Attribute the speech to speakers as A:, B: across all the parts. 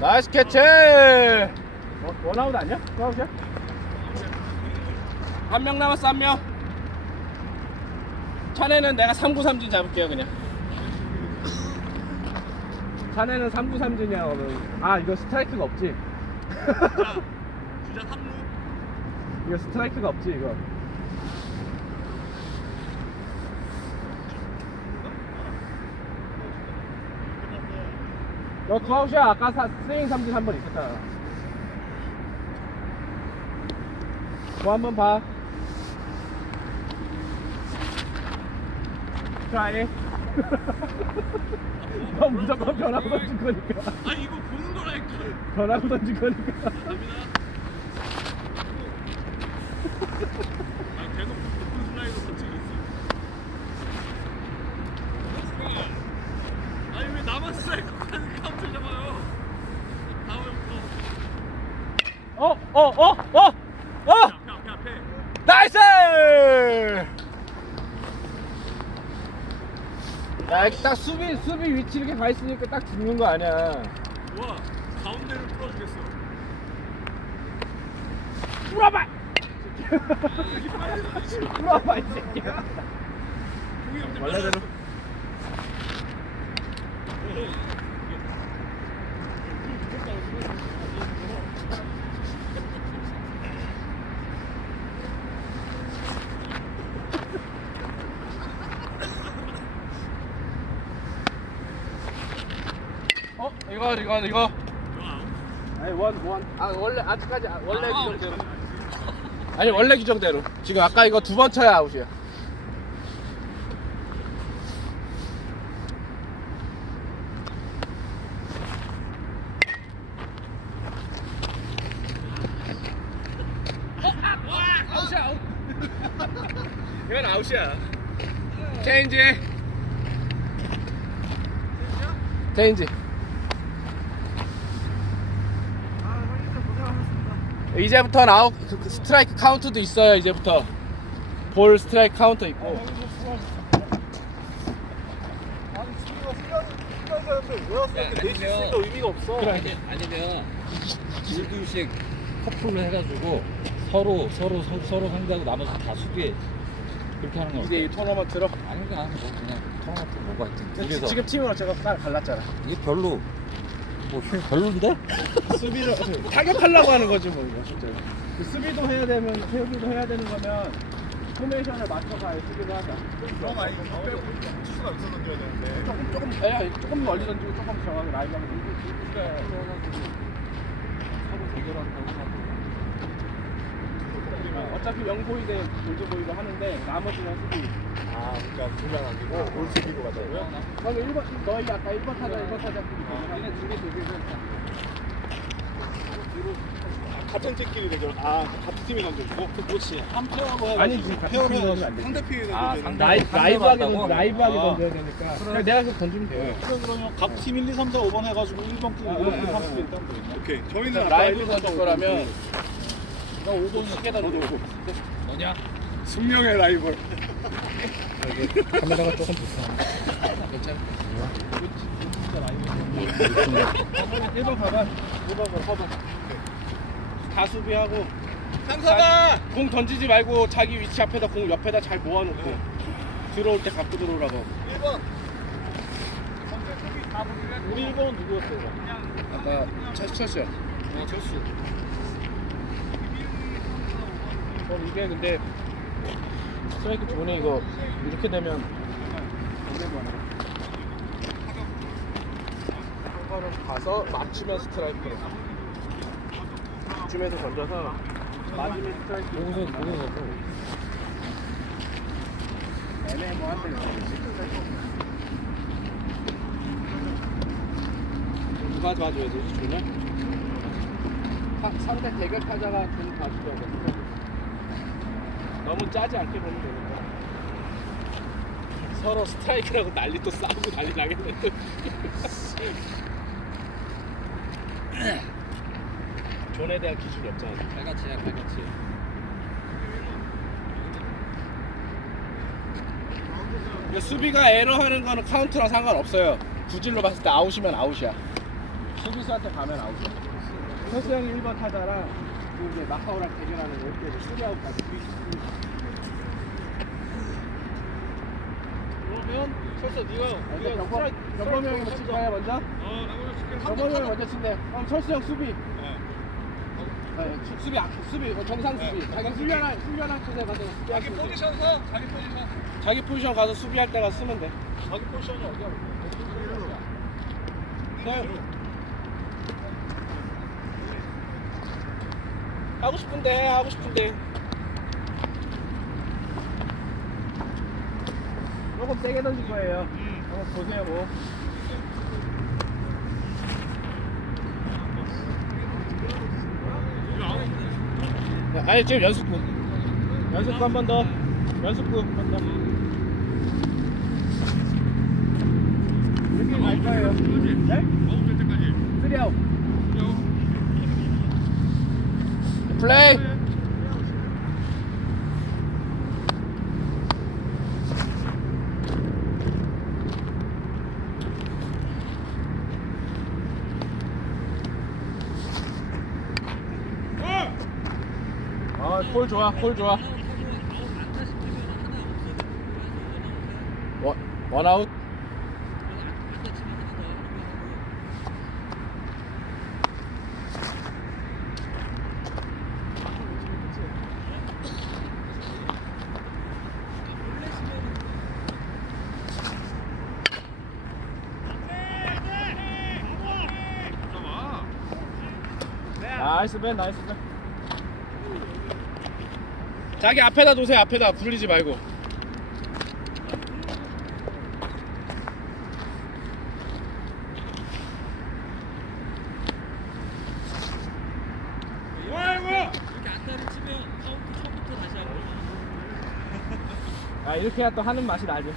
A: 나이스 캐치! 원- 원아웃 아니야? 원아웃이야? 한 명 남았어, 한 명. 차내는 내가 3구 3진 잡을게요, 그냥. 차내는 3구 3진이야, 오늘. 아, 이거 스트라이크가 없지?
B: 주자 3루.
A: 이거 스트라이크가 없지, 이거. 너 투아웃이야. 아까 사, 스윙 삼진 한 번 있었잖아. 뭐 한 번 봐. 트라이. 너 무조건 변하고 던진 거니까.
B: 아니 이거 보는 거라니까.
A: 변하고 던진 거니까.
B: 갑니다. 아 대놓고 높은 슬라이더 던지고 있어. 아니 왜 나만 스트라이크 하는 카운트 잡아요? 다음부터
A: 어, 어, 어, 어, 어!
B: 앞에 앞에 앞에.
A: 나이스! 야, 이렇게 딱 수비, 수비 위치 이렇게 가 있으니까 딱 죽는 거 아니야.
B: 좋아. 가운데를 풀어주겠어.
A: 풀어봐! 풀어봐, 이 새끼야.
B: 공이.
A: 원래대로. 어? 이거, 이거, 이거. 아니, 원, 원. 아, 원래, 아직까지, 아, 원래 규정대로. 아니, 원래 규정대로. 지금 아까 이거 두번 쳐야 아웃이야. 아웃이야, 아웃. 이건 아웃이야. 체인지. 체인지. 이제부터는 아웃 그- 그 스트라이크 카운트도 있어요. 이제부터 볼 스트라이크 카운터 있고.
C: 아니면
A: 의미가 없어.
C: 아니, 아니면 둘둘씩 커플로 해가지고 서로 서로 서, 서로 상대하고 나머지 다 수비해 그렇게 하는 거
A: 이제 이 토너먼트로
C: 아닌가 뭐 그냥 토마토 뭐가 그래서
A: 지금 팀은 어차피 딱 갈랐잖아.
C: 이게 별로 뭐힘 별론데?
A: 수비를 타격하려고 하는 거지 뭐 이거 진짜. 그 수비도 해야 되면 수비도 해야 되는 거면 포메이션을 맞춰서 아예 수비를 하자.
B: 그럼 아니 이거 빼고 투수가 여기서 던져야 되는데.
A: 조금 조금 야, 조금 멀리 던지고 조금 정확히 라인 가면 그래.
C: 서로 대결한다고
A: 어차피 영보이 대 골드보이로 하는데 나머지는 수비.
B: 아 그러니까 두명 남기고 올 수비로 가자고요?
A: 저는 1번 너희 아까 1번 타자 1번 타자 얘네 두개 두개
B: 같은 팀끼리 대결. 아 같은 팀이 던져주고. 그렇지. 한 페어로.
A: 아니, 지금 같은 팀이 던지면 안 돼.
B: 상대 팀이
C: 아,
B: 던져야
C: 상대-
B: 되는데.
A: 라이,
C: 상대로
A: 라이브하게
C: 한다고?
A: 던 라이브하게
B: 아.
A: 던져야 되니까 그냥 내가 그 던지면 돼요.
B: 그러면 각 팀 1, 2, 3, 4, 5번 해가지고 1번 팀,
A: 아,
B: 5번 팀,
A: 아,
B: 3번 팀
A: 아.
B: 일단 뭐 오케이. 저희는 아까
A: 라이브
B: 1번
A: 던질 거라면 너 5번 쉽게 던지고
C: 뭐냐?
B: 숙명의 라이벌.
A: 카메라가 조금 불편해 괜찮아 1번 가봐. 1번 가봐. 다 수비하고
B: 상사가!
A: 공 던지지 말고 자기 위치 앞에다 공 옆에다 잘 모아놓고 들어올 때 갖고 들어오라고.
B: 1번. 우리 1번은 누구였어요?
A: 아까 철수철수야
C: 어 철수
A: 저 이게 근데 스트라이크 존에 이거 이렇게 되면 한 번을 가서 맞추면 스트라이크로 이쯤에서 던져서 맞으면 스트라이크.
C: 여기서 여기서
A: 애매모한데 누가 봐줘야 되지 존을? 사- 상대 대결 타자가 좀 봐줘야 돼 너무 짜지 않게 보면 되니까. 서로 스트라이크라고 난리 또 싸우고 난리 나겠네. 또 존에 대한 기준이 없잖아.
C: 빨갛지
A: 근데 수비가 에러하는 거는 카운트랑 상관없어요. 구질로 봤을 때 아웃이면 아웃이야. 수비수한테 가면 아웃이야. 철수 형이 1번 타자랑 그 이제 마카오랑 대결하는 이렇게 수비아웃까지.
B: 그러면 철수 네가 네가
A: 영범, 영범 형이 먼저 칠까요 먼저?
B: 어, 나 오늘 지금
A: 영범 형이 먼저 친대. 그럼 철수 형 수비.
B: 어.
A: 네, 수- 수비 아, 수비 어, 정상 수비. 자기 수비 하나 수비 하나 투대 가서 수비할
B: 자기. 포지션 서 자기 포지션.
A: 자기 포지션 가서 수비할 때가 쓰면 돼.
B: 자기 포지션이 어디야?
A: 네. 하고 싶은데 해, 하고 싶은데. 조금 세게 던질 거예요. 한번 보세요 뭐. 네, 아니 지금 연습구. 연습구 한 번 더. 연습구 한 번 더. 느낌 날 거예요. 네?
B: 먹을 때까지.
A: 쓰리 아웃. 플레이. 아, 콜 좋아, 콜 좋아. 원, 원 아웃. 나이스 벤, 나이스 벤. 자기 앞에다 놓으세요, 앞에다. 굴리지 말고.
C: 이렇게 안타를 치면 카운트 처음부터 다시 하고
A: 아, 이렇게 해야 또 하는 맛이 나죠.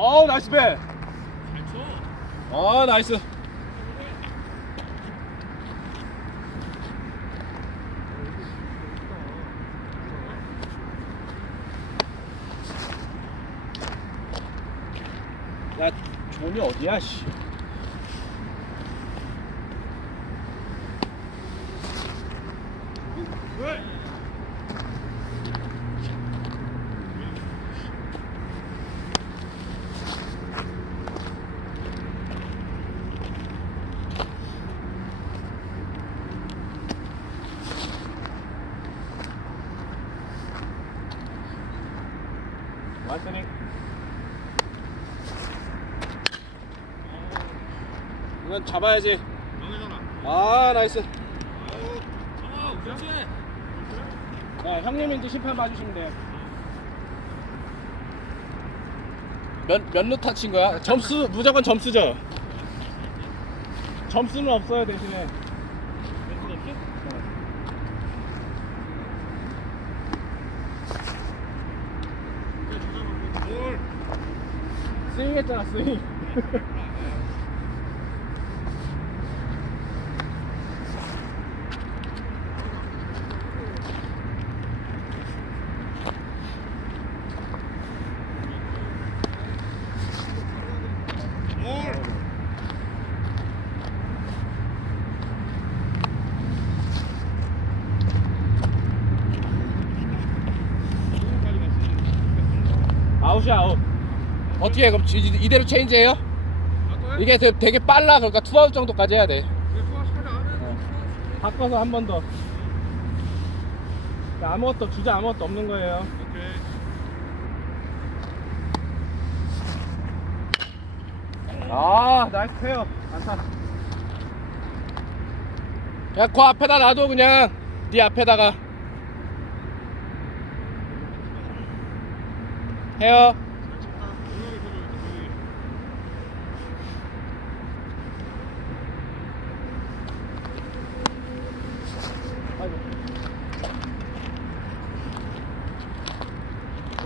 A: 어우, 나이스 벤. 어, 나이스. 야, 존이 어디야, 씨. 완전히. 이건 잡아야지. 아, 나이스.
C: 아 그렇지
A: 네, 형님인지 심판 봐주시면 돼요. 몇, 몇 루타 친 거야? 점수, 무조건 점수죠? 점수는 없어요, 대신에. 스윙 했잖아, 스윙. 아웃이야, 아웃. 어떻게 해? 그럼 이- 이- 이대로 체인지해요? 이게 되- 되게 빨라. 그러니까 투아웃 정도까지 해야 돼. 바꿔서 한 번 더. 아무것도, 주자 아무것도 없는 거예요. 아, 나이스 페어. 안타. 야, 그 앞에다 놔둬, 그냥. 네 앞에다가. 헤어.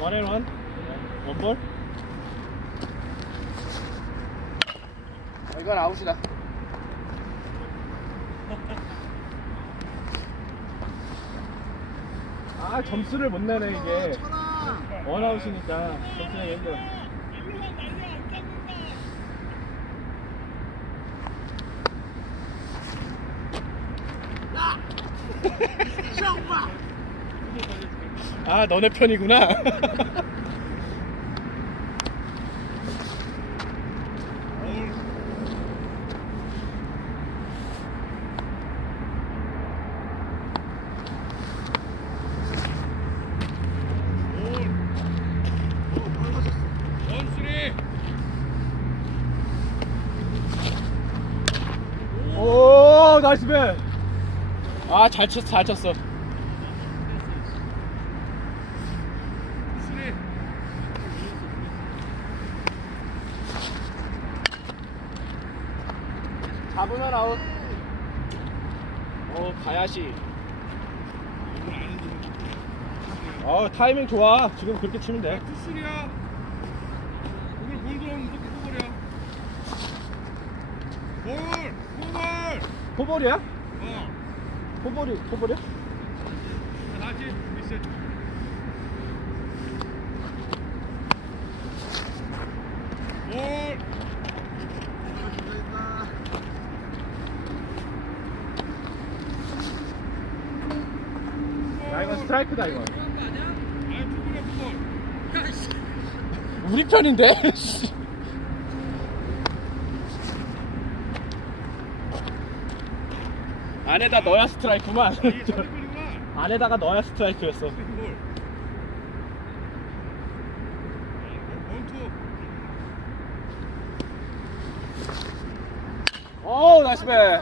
A: 원앤원 원볼 이건 아웃이다 아 점수를 못 내네 이게. 원아웃이니까. 점수 내기 힘들어 아 너네 편이구나
B: 원수리.
A: 오 나이스 배아 잘 쳤어 잘 쳤어. 잡으면 아웃 오 가야시 어 타이밍 좋아 지금 그렇게 치면 돼
B: 투수리야. 오늘 볼 들어오면 무조건 포볼이야. 볼, 포볼.
A: 포볼이야?
B: 어.
A: 포볼이 포볼이야?
B: 다시 리셋. 볼.
A: 야 이거 스트라이크다
B: 포볼.
A: 우리 편인데? 안에다 넣어야 스트라이크만.
B: 정리권이구나.
A: 안에다가 넣어야 스트라이크였어.
B: 볼. 원투.
A: 오 나이스 배.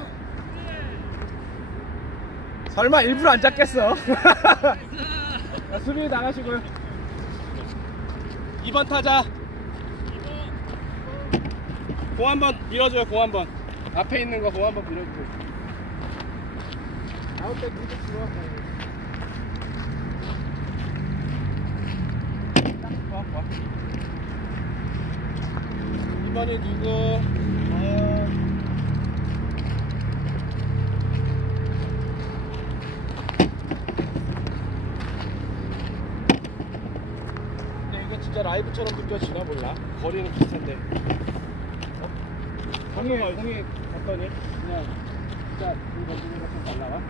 A: 설마 일부러 안 잡겠어? 자, 수비 나가시고요. 2번 타자. 공 한번 밀어줘요 공 한번. 앞에 있는 거 공 한번 밀어주세요 2번이 누구 어... 근데 이거 진짜 라이브처럼 느껴지나 몰라. 거리는 비슷한데. 어? 공이 공이 어떠니? 그냥 진짜 날라와.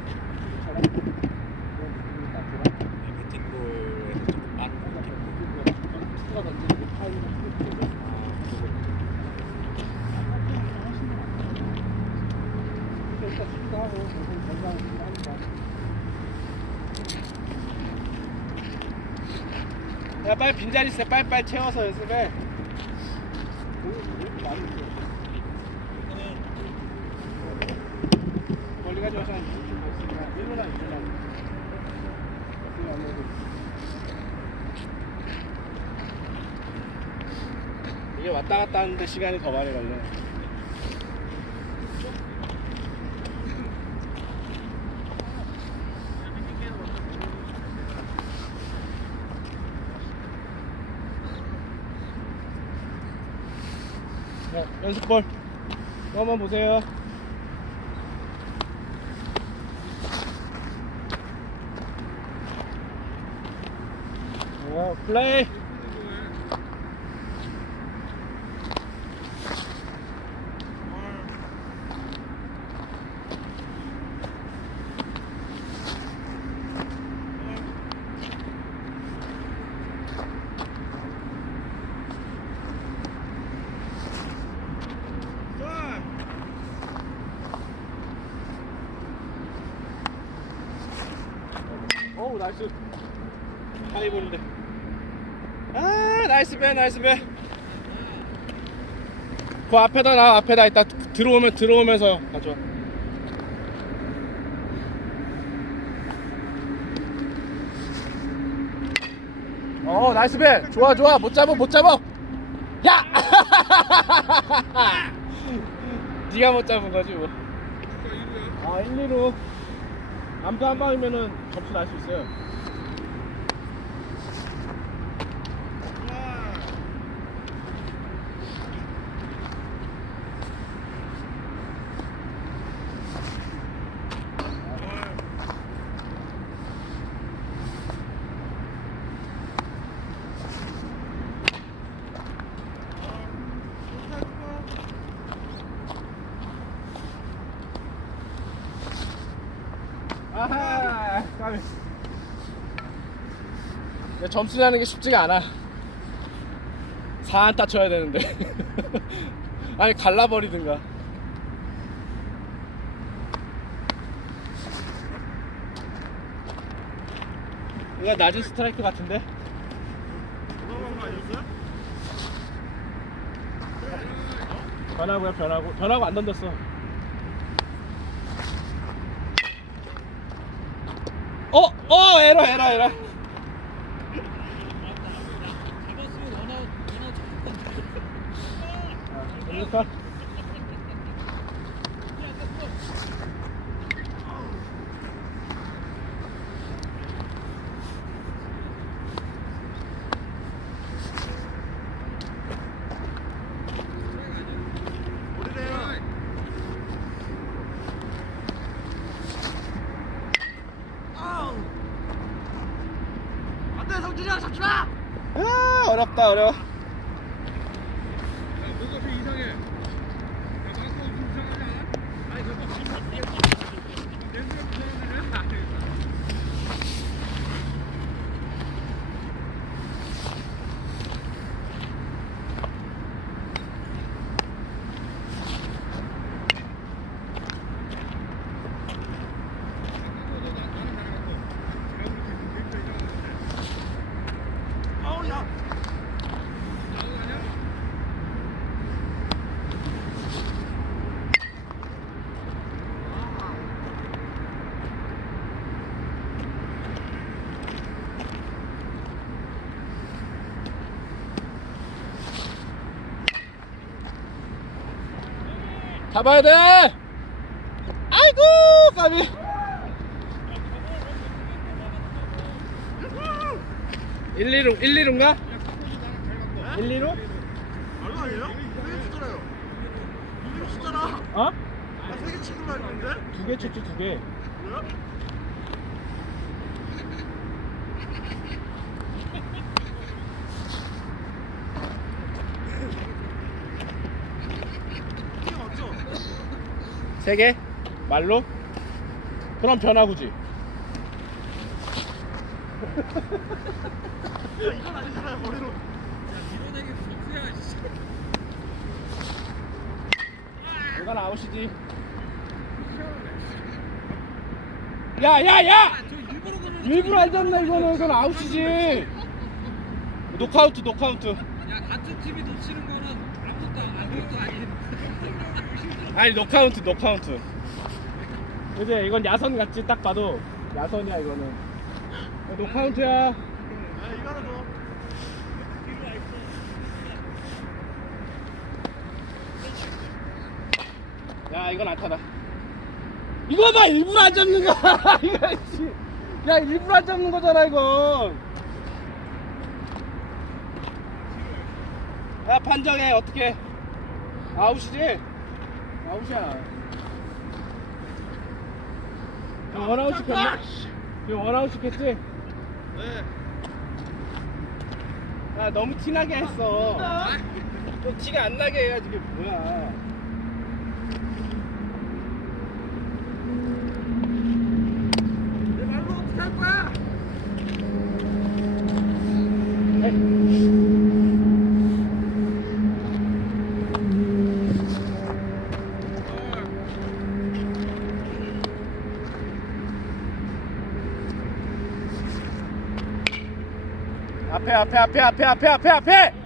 C: 배팅볼에서 좀
A: 하니까. 야 빨리 빈자리 있어 빨리빨리 채워서 연습해 멀리 가지 마서 일로나 일로나 이게 왔다 갔다 하는데 시간이 더 많이 걸려 자, 연습볼 또 한번 보세요. 어, 플레이. 어우, 나이스. 하이볼인데. 아, 나이스 배, 나이스 배. 그 앞에다 나 앞에다 있다 들어오면 들어오면서 가져와. 어 나이스 배 좋아 좋아 못 잡아 못 잡아 야 네가 못 잡은 거지 뭐. 아 1, 2루 암수 한 방이면은 날수 있어요. 아하, 까비. 야, 점수 내는 게 쉽지가 않아. 4안따 쳐야 되는데. 아니, 갈라버리든가. 이거 낮은 스트라이크 같은데? 변하고요, 변하고. 변하고 안 던졌어. 어, 어, 에러, 에러, 에러. 아,
B: 잡지 마.
A: 아, 어렵다, 어려워.
B: 너가 좀 이상해. 야, 너가 좀 이상하냐? 아니, 너가 렌즈가 이상하냐? 아우 야.
A: 잡아야 돼! 아이고, 까비! 일리로일리로인가 1, 2로?
B: 말로 아니에요? 세개 치잖아요. 두개 치잖아.
A: 어?
B: 세개 치는 거 아닌데?
A: 두개 쳤지, 두 개.
B: 뭐야? 이게 맞죠?
A: 세 개? 말로? 그럼 변화구지.
B: 야, 이건 아니잖아요, 머리로.
A: 이건 아웃이지. 야, 야, 야! 일부러 안 잡나, 이거는. 이건 아웃이지. 노카우트, 노카우트.
C: 야 같은 팀이 놓치는 거는 아무것도 아무것도 아닌.
A: 아니, 노카운트, 노카운트. 이제 이건 야선 같지, 딱 봐도. 야선이야, 이거는. 노카운트야.
B: 야, 이거 하나 더.
A: 야 이건 안 타다 이거 봐 일부러 안 잡는 거야 이거 씨. 야 일부러 안 잡는 거잖아 이건 야 판정해 어떻게 아웃이지 아웃이야 이거 원아웃 시켰나? 이거 원아웃 시켰지?
B: 네.
A: 야 너무 티나게 했어 또 티가 안 나게 해야지 이게 뭐야
B: 내 말로 어떻게 할 거야?
A: 앞에 앞에 앞에 앞에 앞에 앞에! 앞에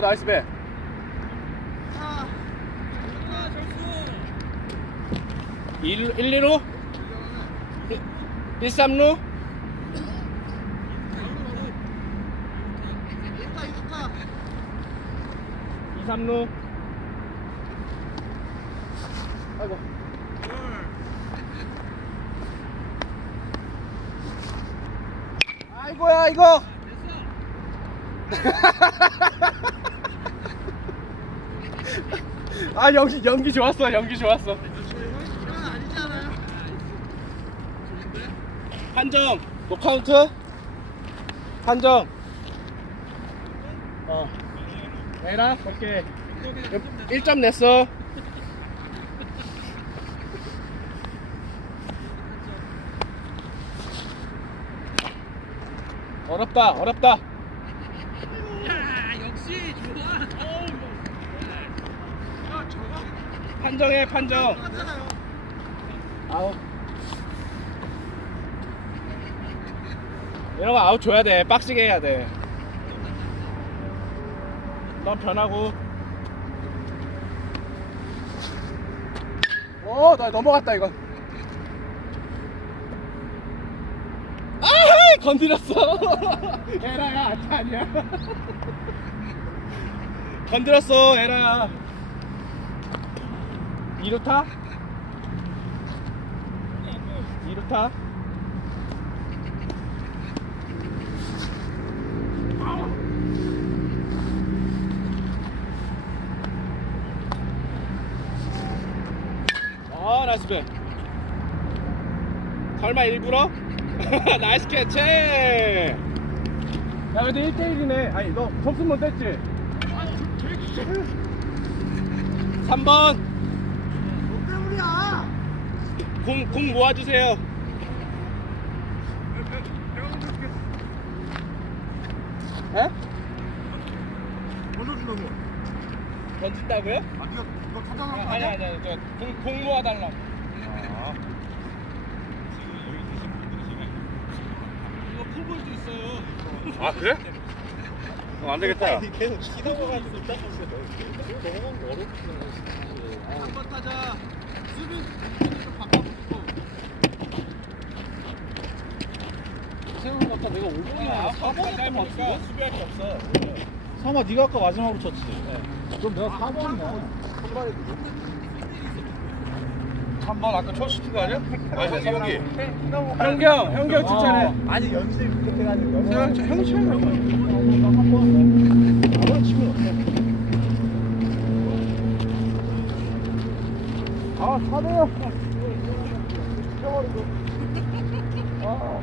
A: 어 나이스 배
B: 아, 절수
A: 1, 1 2로? 1, 3로? 삼루 아이고 아이고야 이거 아 연기 연기 좋았어 연기 좋았어. 판정 노카운트? 판정. 어. 내라 오케이. 1점 냈어. 어렵다 어렵다
C: 역시 좋아.
A: 판정해 판정. 아웃. 이런 거 아웃 줘야 돼. 빡시게 해야 돼넌 변하고. 오나 넘어갔다 이건 아이 건드렸어. 에라야 아니야. 건드렸어 에라야 2루타 2루타 아 나이스 배. 설마 일부러? 나이스 캐치! 야 근데 1대1이네. 아니 너 점수 못 냈지? 3번 공, 공 모아주세요 에?
B: 던져준다고.
A: 던진다고요?
B: 아, 니가 너 찾아놓은 거
A: 아니?
B: 아니
A: 아니 저 공 공 모아달라
B: 아.
A: 이거 풀볼도 있어요
B: 아, 그래? 어, 안 되겠다.
A: 계속 치다가가지고 너무 어렵지 한번 타자 수비 좀 바꿔보고
C: 생각보다 내가 5번이야. 4번이
A: 짧으니까 수비할 게 없어
C: 상마 네가 아까 마지막으로 쳤지. 그럼 내가 4번이야.
B: 한번 아까 첫 슈팅 거 아니야? 아니, 세영이.
A: 현경 현경 추천해
C: 아니 연습 가지고.
A: 세영 저 형이 쳐요
C: 아번 치면
A: 아 사대요 아